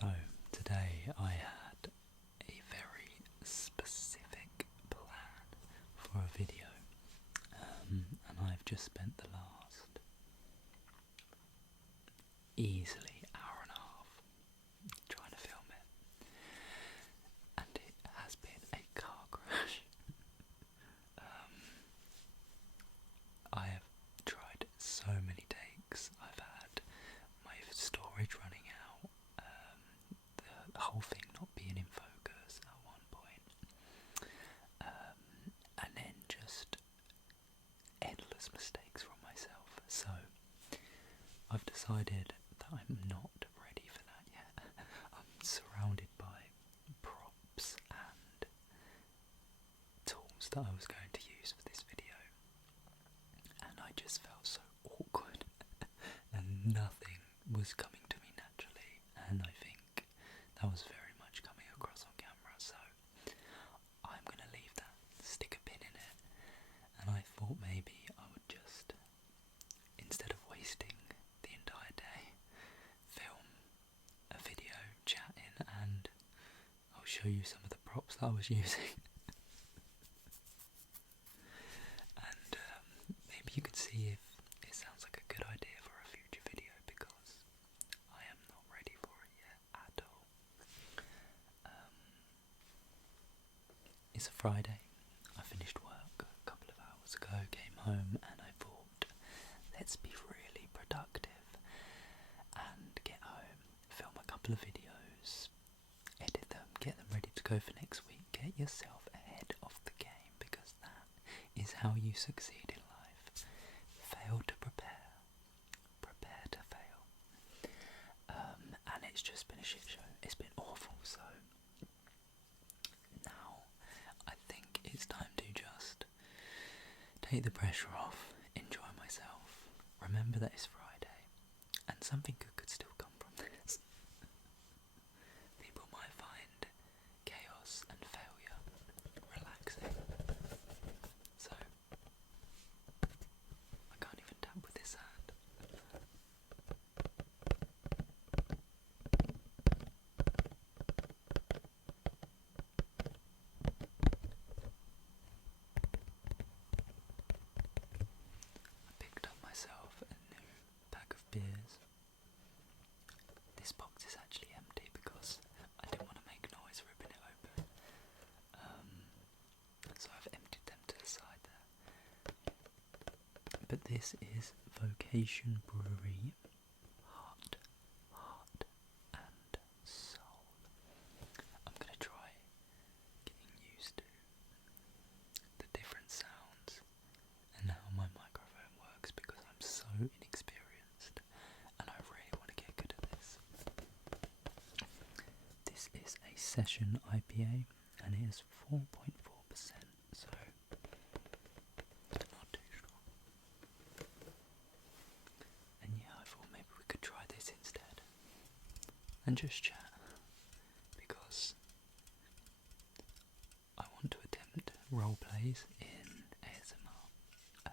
So, today I had a very specific plan for a video, and I've just spent the last easily hour and a half trying to film it, and it has been a car crash. I have tried so many takes. I've had my storage running out, the whole thing not being in focus at one point, and then just endless mistakes from myself. So I've decided that I'm not ready for that yet. I'm surrounded by props and tools that I was going to use for this video, and I just felt so awkward and nothing was coming to me naturally, and I think that was very much coming across on camera, so I'm going to leave that, stick a pin in it, and I thought maybe I would just, instead of wasting the entire day, film a video chatting, and I'll show you some of the props that I was using. And maybe you can see if it sounds like a good idea for a future video, because I am not ready for it yet at all. It's a Friday. I finished work a couple of hours ago, came home, and I thought, let's be really productive and get home, film a couple of videos, edit them, get them ready to go for next week. Get yourself ahead of the game, because that is how you succeed in life. Fail to prepare, prepare to fail. And it's just been a shit show. It's been awful, so now I think it's time to just take the pressure off, enjoy myself, remember that it's Friday, and something good could still come from this. People might find chaos and failure relaxing. So, I can't even tap with this hand. I picked up myself a new pack of beers. This box is actually empty because I didn't want to make noise ripping it open. So I've emptied them to the side there. But this is Vocation Brewery Heart and Soul. I'm going to try getting used to the different sounds and how my microphone works, because I'm so inexperienced and I really want to get good at this. This is a session IPA and it is 4.4%, so not too strong. And yeah, I thought maybe we could try this instead and just chat, because I want to attempt role plays in ASMR,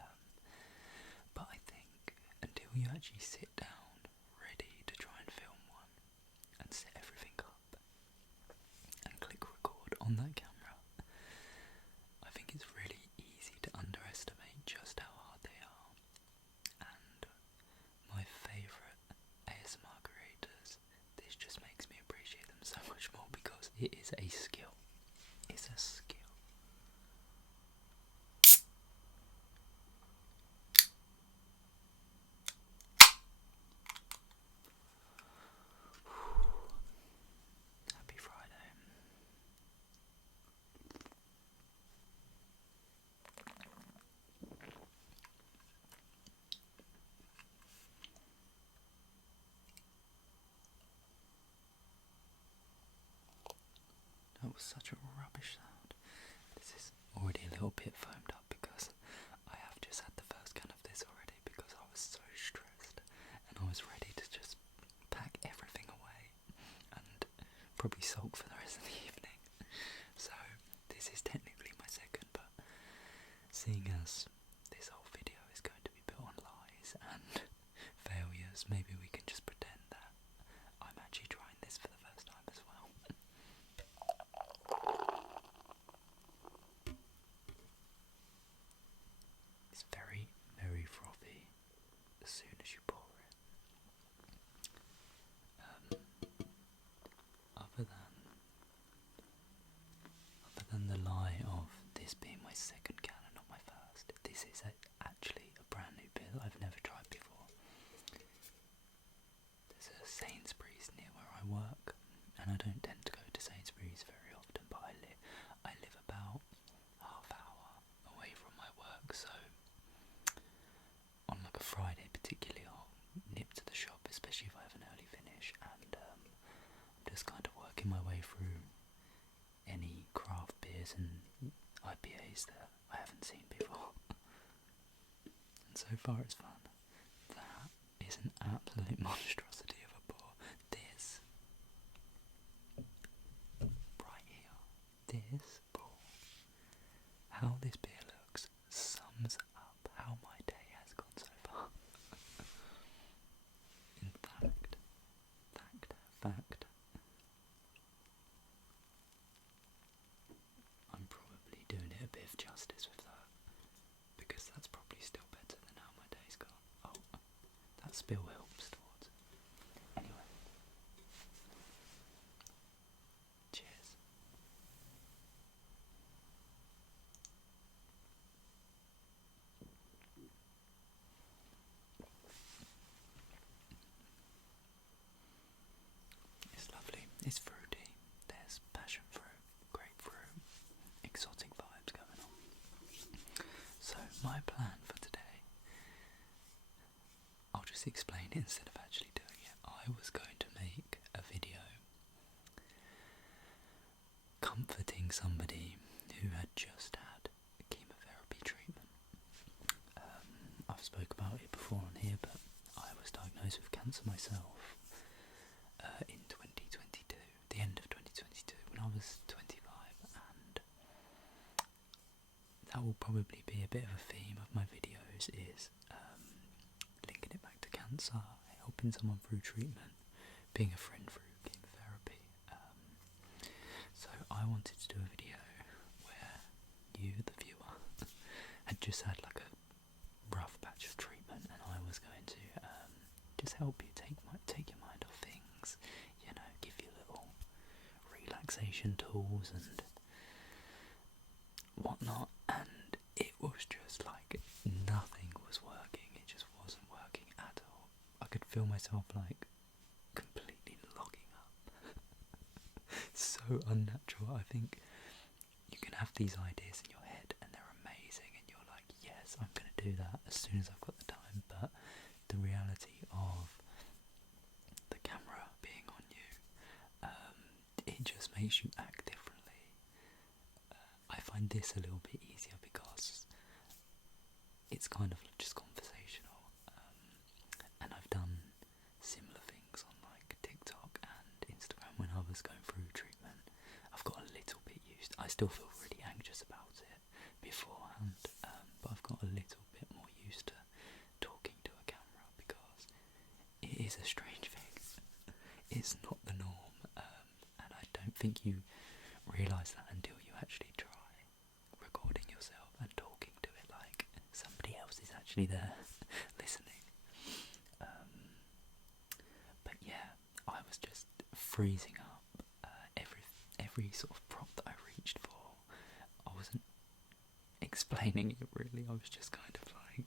but I think until you actually sit down ready to try and film one and set everything up and click record on that camera, I think it's really easy to underestimate just how hard they are. And my favourite ASMR creators, this just makes me appreciate them so much more, because it is a skill. It's a skill. Happy Friday. That was such a rubbish sound. This is already a little bit foamed up because I have just had the first can of this already, because I was so stressed and I was ready to just pack everything away and probably sulk for the rest of the evening. So this is technically my second, but seeing as this whole video is going to be built on lies and failures, maybe we can just pretend that I'm actually trying this for the first making my way through any craft beers and IPAs that I haven't seen before. And so far it's fun. That is an absolute monstrosity of a pour. This, right here, this pour, how this beer looks, sums up how my day has gone so far. In fact, I'm probably doing it a bit of justice with that, because that's probably still better than how my day's gone. Oh, that spill helps towards it. Anyway, cheers. It's lovely, it's fruity, there's passion fruit, grapefruit, exotic vibes going on. So my plan for today, I'll just explain it instead of actually doing it. I was going to make a video comforting somebody who had just had a chemotherapy treatment. I've spoke about it before on here, but I was diagnosed with cancer myself in 2022, the end of 2022, when I was 25, and that will probably be a bit of a theme of my videos, is linking it back to cancer, helping someone through treatment, being a friend through chemotherapy. So I wanted to do a video where you, the viewer, had just had like a rough patch of treatment, and I was going to just help you take your mind off things, you know, give you little relaxation tools and whatnot. And it was just like nothing was working. It just wasn't working at all. I could feel myself like completely logging up. So unnatural. I think you can have these ideas in your head and they're amazing, and you're like, yes, I'm going to do that as soon as I've got the time. But the reality of the camera being on you, it just makes you act differently. I find this a little bit easier because it's kind of just conversational, and I've done similar things on like TikTok and Instagram when I was going through treatment. I've got a little bit used. I still feel really anxious about it beforehand, but I've got a little bit more used to talking to a camera, because it is a strange thing. It's not the norm, and I don't think you realise that until you actually try recording yourself and talking to it like somebody else is actually there listening. But yeah, I was just freezing up. Every sort of prop that I reached for, I wasn't explaining it really. I was just kind of like,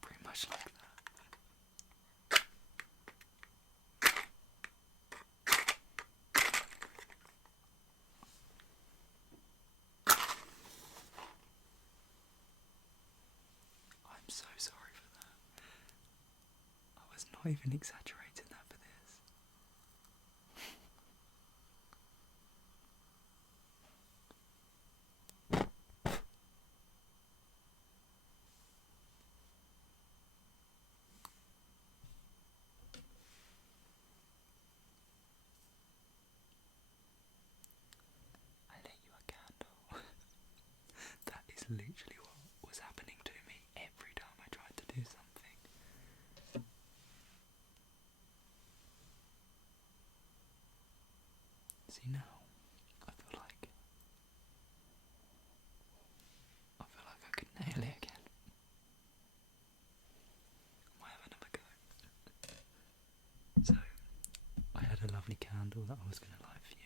pretty much like that. I'm so sorry for that. I was not even exaggerating that for this. I lit you a candle. That is literally what was happening to me every time I tried to do something. See, now I feel like I could nail it again. Might have another go. So I had a lovely candle that I was going to light for you.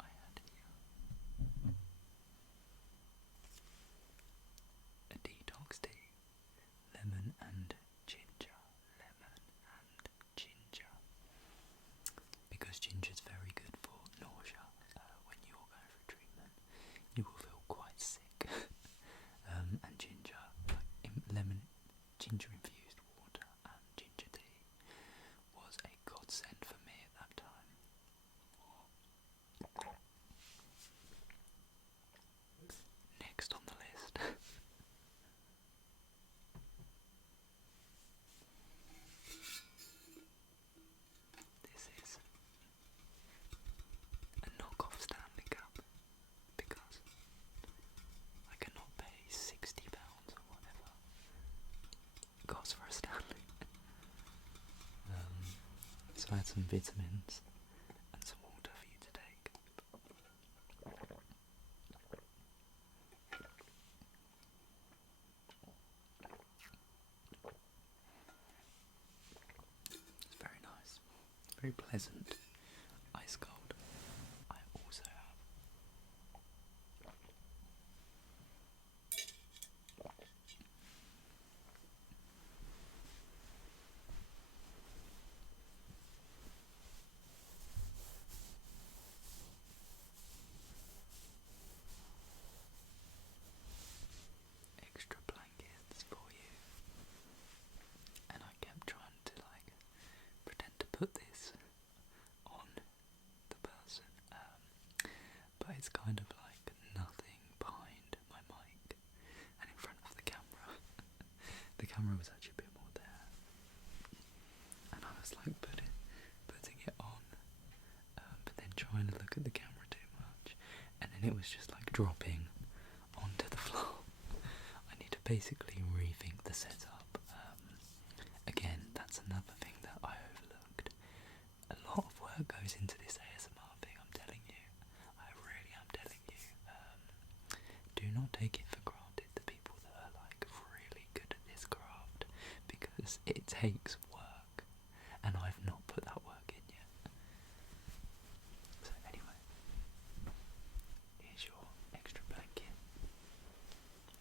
I had here a detox tea, lemon and gin had some vitamins and some water for you to take. It's very nice, very pleasant, ice cold. I also have extra blankets for you, and I kept trying to pretend to put this on the person, but it's kind of like nothing behind my mic and in front of the camera. The camera was actually a bit more there, and I was like putting it on, but then trying to look at the camera too much, and then it was just like dropping onto the floor. I need to basically rethink the setup. Again, that's another thing that I overlooked. A lot of work goes into this ASMR thing, I'm telling you. I really am telling you. Do not take it for granted, the people that are really good at this craft, because it takes work, and I've not put that work in yet. So anyway, here's your extra blanket.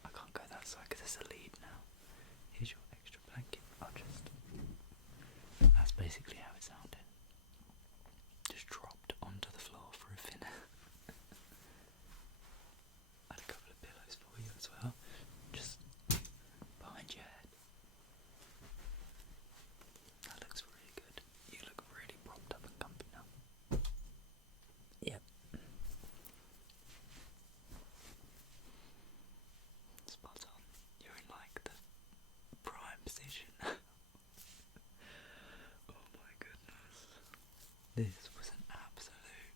I can't go that side because there's a lead now. Here's your extra blanket. That's basically how it sounded. Just dropped onto the floor for a thin air. I had a couple of pillows for you as well, just behind your head. That looks really good. You look really propped up and comfy now. Yep. Spot on. You're in the prime position. Oh my goodness. This was an absolute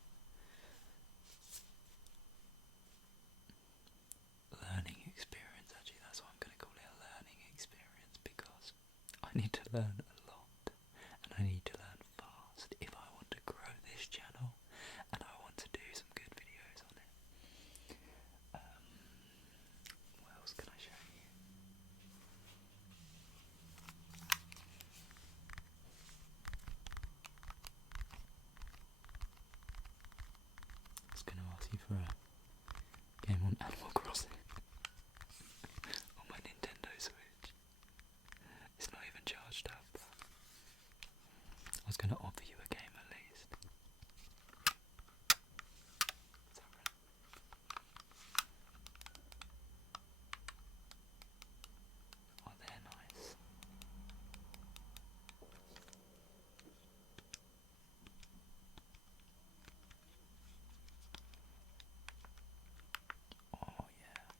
learning experience. Actually, that's what I'm going to call it, a learning experience, because I need to learn a lot, and I need to learn fast if I want to grow this channel, and I want to do some good videos on it. What else can I show you? I was going to ask you for a game on Animal Crossing on my Nintendo Switch. It's not even charged up. I was going to offer you a game at least. Is that right? Oh, they're nice. Oh yeah.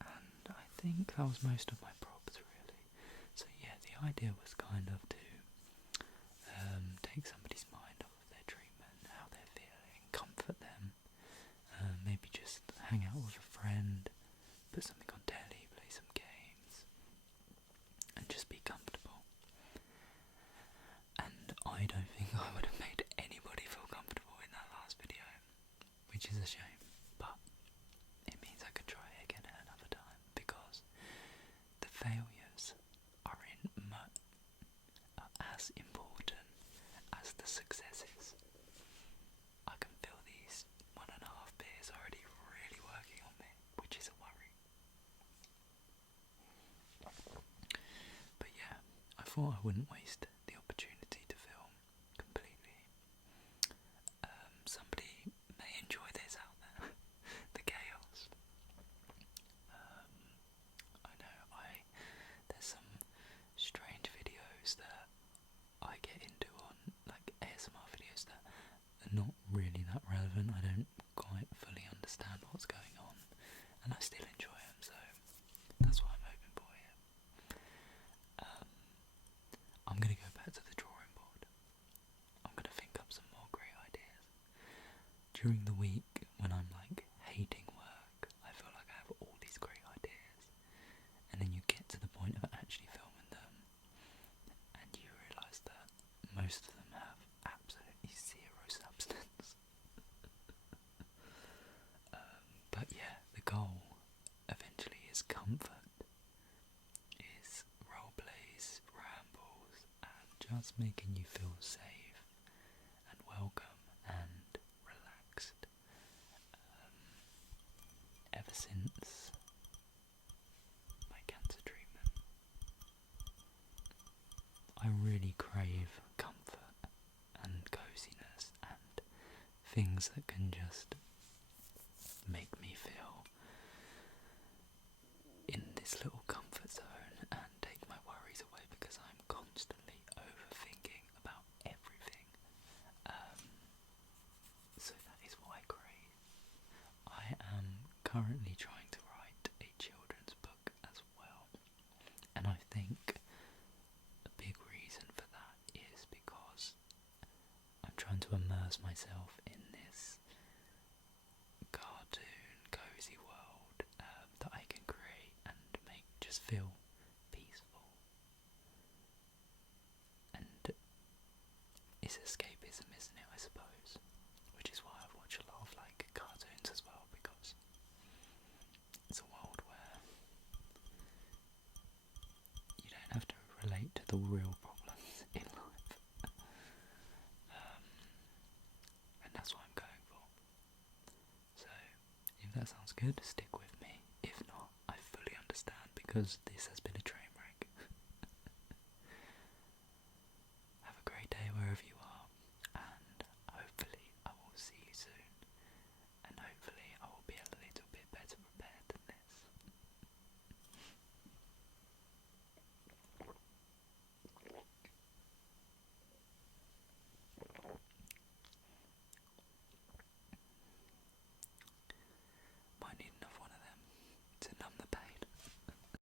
And I think that was most of my props really. So yeah, the idea was kind of to take somebody's mind off of their treatment, how they're feeling, comfort them, maybe just hang out with a friend, put something on telly, play some games, and just be comfortable. And I don't think I would have made anybody feel comfortable in that last video, which is a shame, but it means I can try it again at another time, because the failures are as important as the successes. I can feel these 1.5 beers already really working on me, which is a worry. But yeah, I thought I wouldn't waste the opportunity to film completely. Somebody may enjoy this out there, the chaos. I know there's some strange videos that I get into on ASMR videos that are not really that relevant. I don't quite fully understand what's going on, and I still enjoy them, so that's what I'm hoping for here. I'm going to go back to the drawing board. I'm going to think up some more great ideas. During the week, when starts making you feel safe and welcome and relaxed. Ever since my cancer treatment, I really crave comfort and coziness and things that can just make me feel in this little comfort zone and take my worries away, because I'm constantly overthinking about everything. So that is what I crave. I am currently trying to write a children's book as well, and I think a big reason for that is because I'm trying to immerse myself in this cartoon, cozy world that I can create and make just feel peaceful. And it's escapism, isn't it, I suppose? Which is why I watch a lot of like cartoons as well, because it's a world where you don't have to relate to the real problems in life. And that's what I'm going for. So, if that sounds good, stick with me. If not, I fully understand, because this has